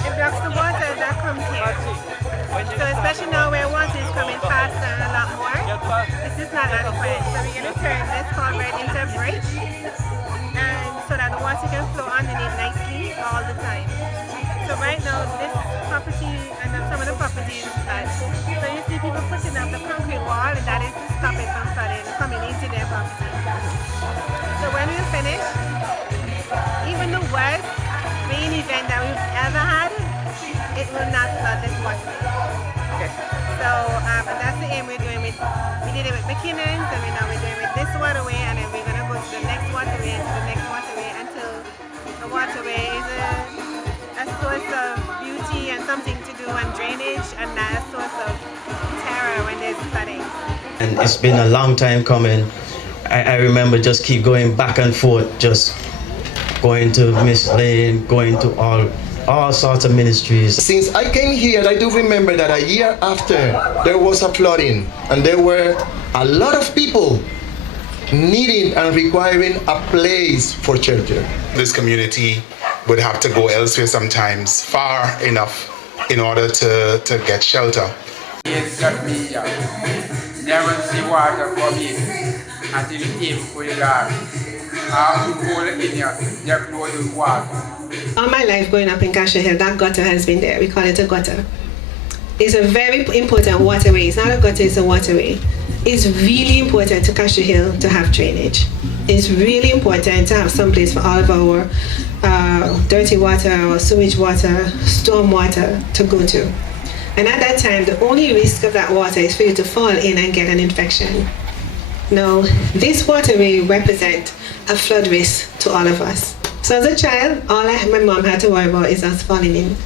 it blocks the water that comes here. So especially now where water is coming faster and a lot more, this is not adequate. So we're going to turn this culvert into a bridge, and so that the water can flow underneath nicely all the time. So right now this property and some of the properties flood. So you see people putting up the concrete wall, and that is to stop it from flooding coming into their property. So when we finish, even the worst rain event that we've ever had, it will not flood this waterway. Okay. So and that's the aim we're doing with, we did it with McKinnon's, and now we're doing it with this waterway, and then we're going to go to the next waterway and to the next waterway until the waterway is a source of beauty and something to do and drainage, and not a source of terror when there's flooding. And it's been a long time coming. I remember just keep going back and forth, just going to Miss Lane, going to all sorts of ministries. Since I came here, I do remember that a year after there was a flooding, and there were a lot of people needing and requiring a place for shelter. This community would have to go elsewhere sometimes, far enough in order to get shelter. Never see water for me until it came for the garden. All my life growing up in Cashew Hill, that gutter has been there. We call it a gutter. It's a very important waterway. It's not a gutter, it's a waterway. It's really important to Cashew Hill to have drainage. It's really important to have some place for all of our dirty water or sewage water, storm water to go to. And at that time, the only risk of that water is for you to fall in and get an infection. Now, this waterway represents a flood risk to all of us. So as a child, all my mom had to worry about is us falling in.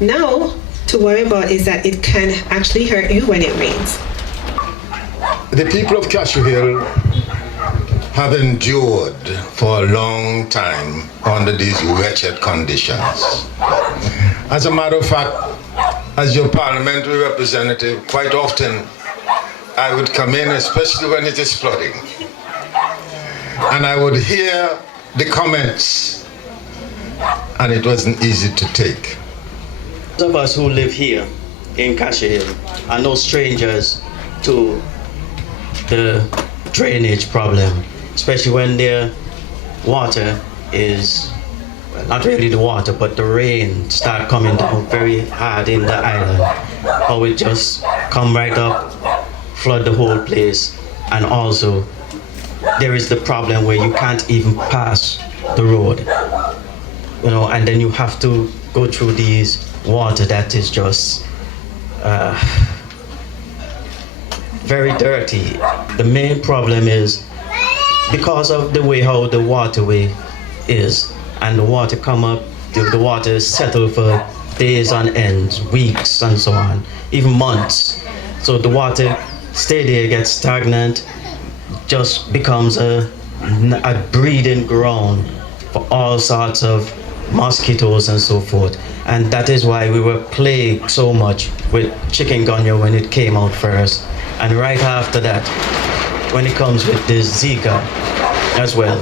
Now, to worry about is that it can actually hurt you when it rains. The people of Cashew Hill have endured for a long time under these wretched conditions. As a matter of fact, as your parliamentary representative, quite often I would come in, especially when it is flooding, and I would hear the comments, and it wasn't easy to take. Those of us who live here in Cashew Hill are no strangers to the drainage problem, especially when their water is, well, not really the water, but the rain start coming down very hard in the island. How it just come right up, flood the whole place, and also there is the problem where you can't even pass the road, you know, and then you have to go through these water that is just very dirty. The main problem is because of the way how the waterway is, and the water come up, the water settle for days on end, weeks and so on, even months. So the water stay there, gets stagnant, just becomes a breeding ground for all sorts of mosquitoes and so forth. And that is why we were plagued so much with chikungunya when it came out first. And right after that, when it comes with the Zika as well.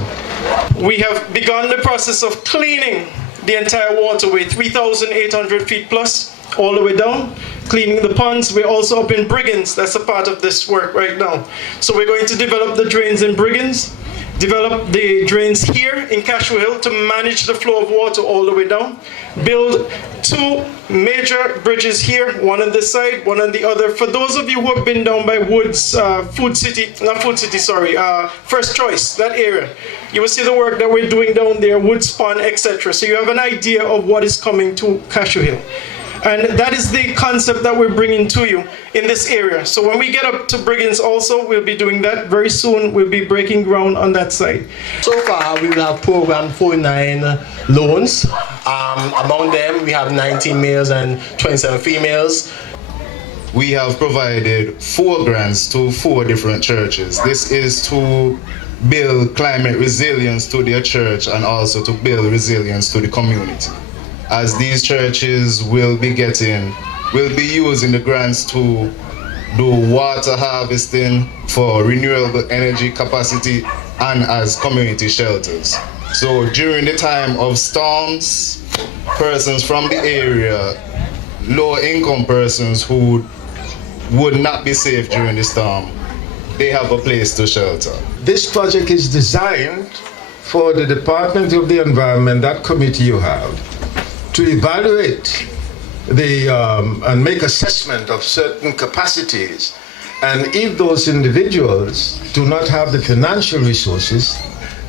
We have begun the process of cleaning the entire waterway, 3,800 feet plus, all the way down, cleaning the ponds. We're also up in Briggins. That's a part of this work right now. So we're going to develop the drains in Briggins, develop the drains here in Cashew Hill to manage the flow of water all the way down, build two major bridges here, one on this side, one on the other. For those of you who have been down by Woods, First Choice, that area, you will see the work that we're doing down there, Woods Pond, etc. So you have an idea of what is coming to Cashew Hill. And that is the concept that we're bringing to you in this area. So when we get up to Briggins also, we'll be doing that very soon. We'll be breaking ground on that side. So far, we will have programmed 49 loans. Among them, we have 19 males and 27 females. We have provided 4 grants to 4 different churches. This is to build climate resilience to their church and also to build resilience to the community. As these churches will be using the grants to do water harvesting for renewable energy capacity and as community shelters. So during the time of storms, persons from the area, low income persons who would not be safe during the storm, they have a place to shelter. This project is designed for the Department of the Environment, that committee you have, to evaluate and make assessment of certain capacities. And if those individuals do not have the financial resources,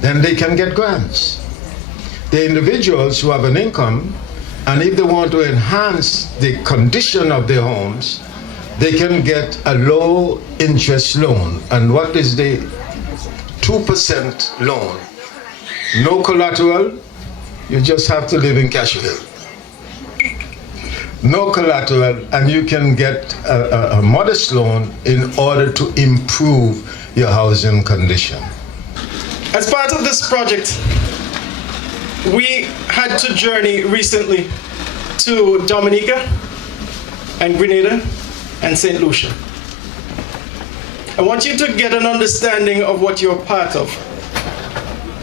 then they can get grants. The individuals who have an income, and if they want to enhance the condition of their homes, they can get a low interest loan. And what is the 2% loan? No collateral, you just have to live in Cashew Hill. No collateral, and you can get a modest loan in order to improve your housing condition. As part of this project, we had to journey recently to Dominica and Grenada and St. Lucia. I want you to get an understanding of what you're part of.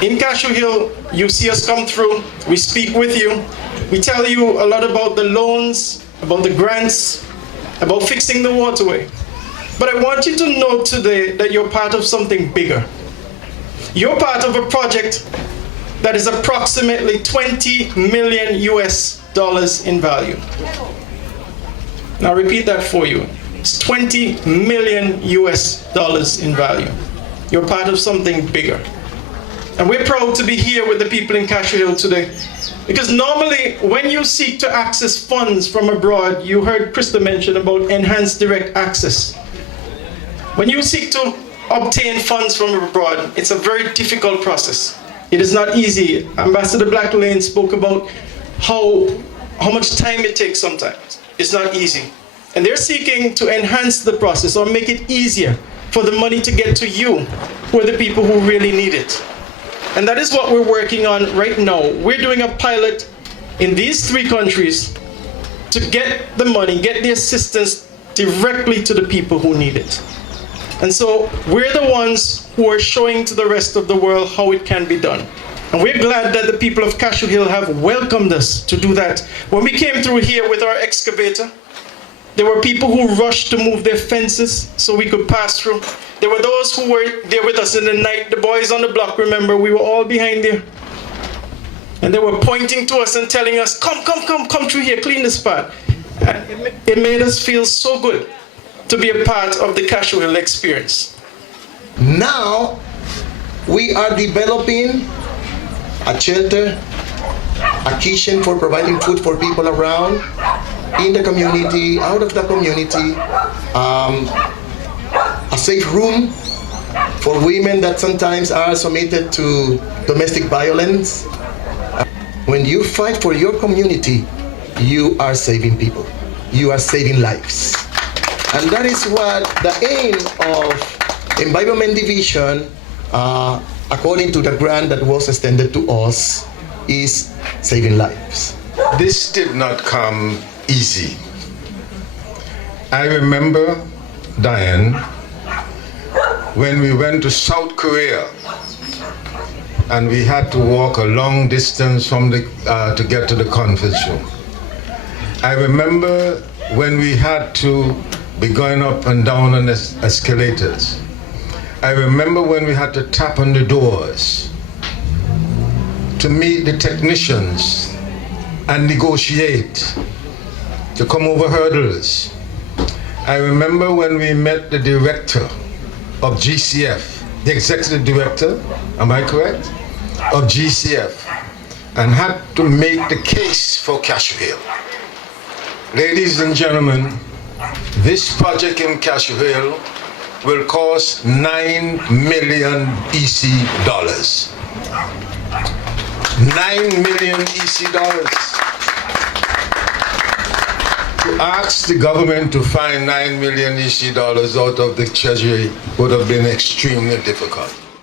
In Cashew Hill, you see us come through, we speak with you, we tell you a lot about the loans, about the grants, about fixing the waterway. But I want you to know today that you're part of something bigger. You're part of a project that is approximately 20 million US dollars in value. Now repeat that for you. It's 20 million US dollars in value. You're part of something bigger. And we're proud to be here with the people in Cashew Hill today. Because normally, when you seek to access funds from abroad, you heard Krista mention about enhanced direct access. When you seek to obtain funds from abroad, it's a very difficult process. It is not easy. Ambassador Blacklane spoke about how much time it takes sometimes. It's not easy. And they're seeking to enhance the process or make it easier for the money to get to you, who are the people who really need it. And that is what we're working on right now. We're doing a pilot in these 3 countries to get the money, get the assistance directly to the people who need it. And so we're the ones who are showing to the rest of the world how it can be done. And we're glad that the people of Cashew Hill have welcomed us to do that. When we came through here with our excavator, there were people who rushed to move their fences so we could pass through. There were those who were there with us in the night. The boys on the block, remember, we were all behind there. And they were pointing to us and telling us, come through here, clean the spot. And it made us feel so good to be a part of the Cashew Hill experience. Now, we are developing a shelter, a kitchen for providing food for people around, in the community, out of the community, a safe room for women that sometimes are submitted to domestic violence. When you fight for your community, you are saving people. You are saving lives. And that is what the aim of Environment Division, according to the grant that was extended to us, is saving lives. This did not come easy. I remember, Diane, when we went to South Korea and we had to walk a long distance from to get to the conference room. I remember when we had to be going up and down on the escalators. I remember when we had to tap on the doors to meet the technicians and negotiate, to come over hurdles. I remember when we met the director of GCF, the executive director, am I correct, of GCF, and had to make the case for Cashew Hill. Ladies and gentlemen, this project in Cashew Hill will cost $9 million EC dollars. 9 million EC dollars. To ask the government to find 9 million EC dollars out of the treasury would have been extremely difficult.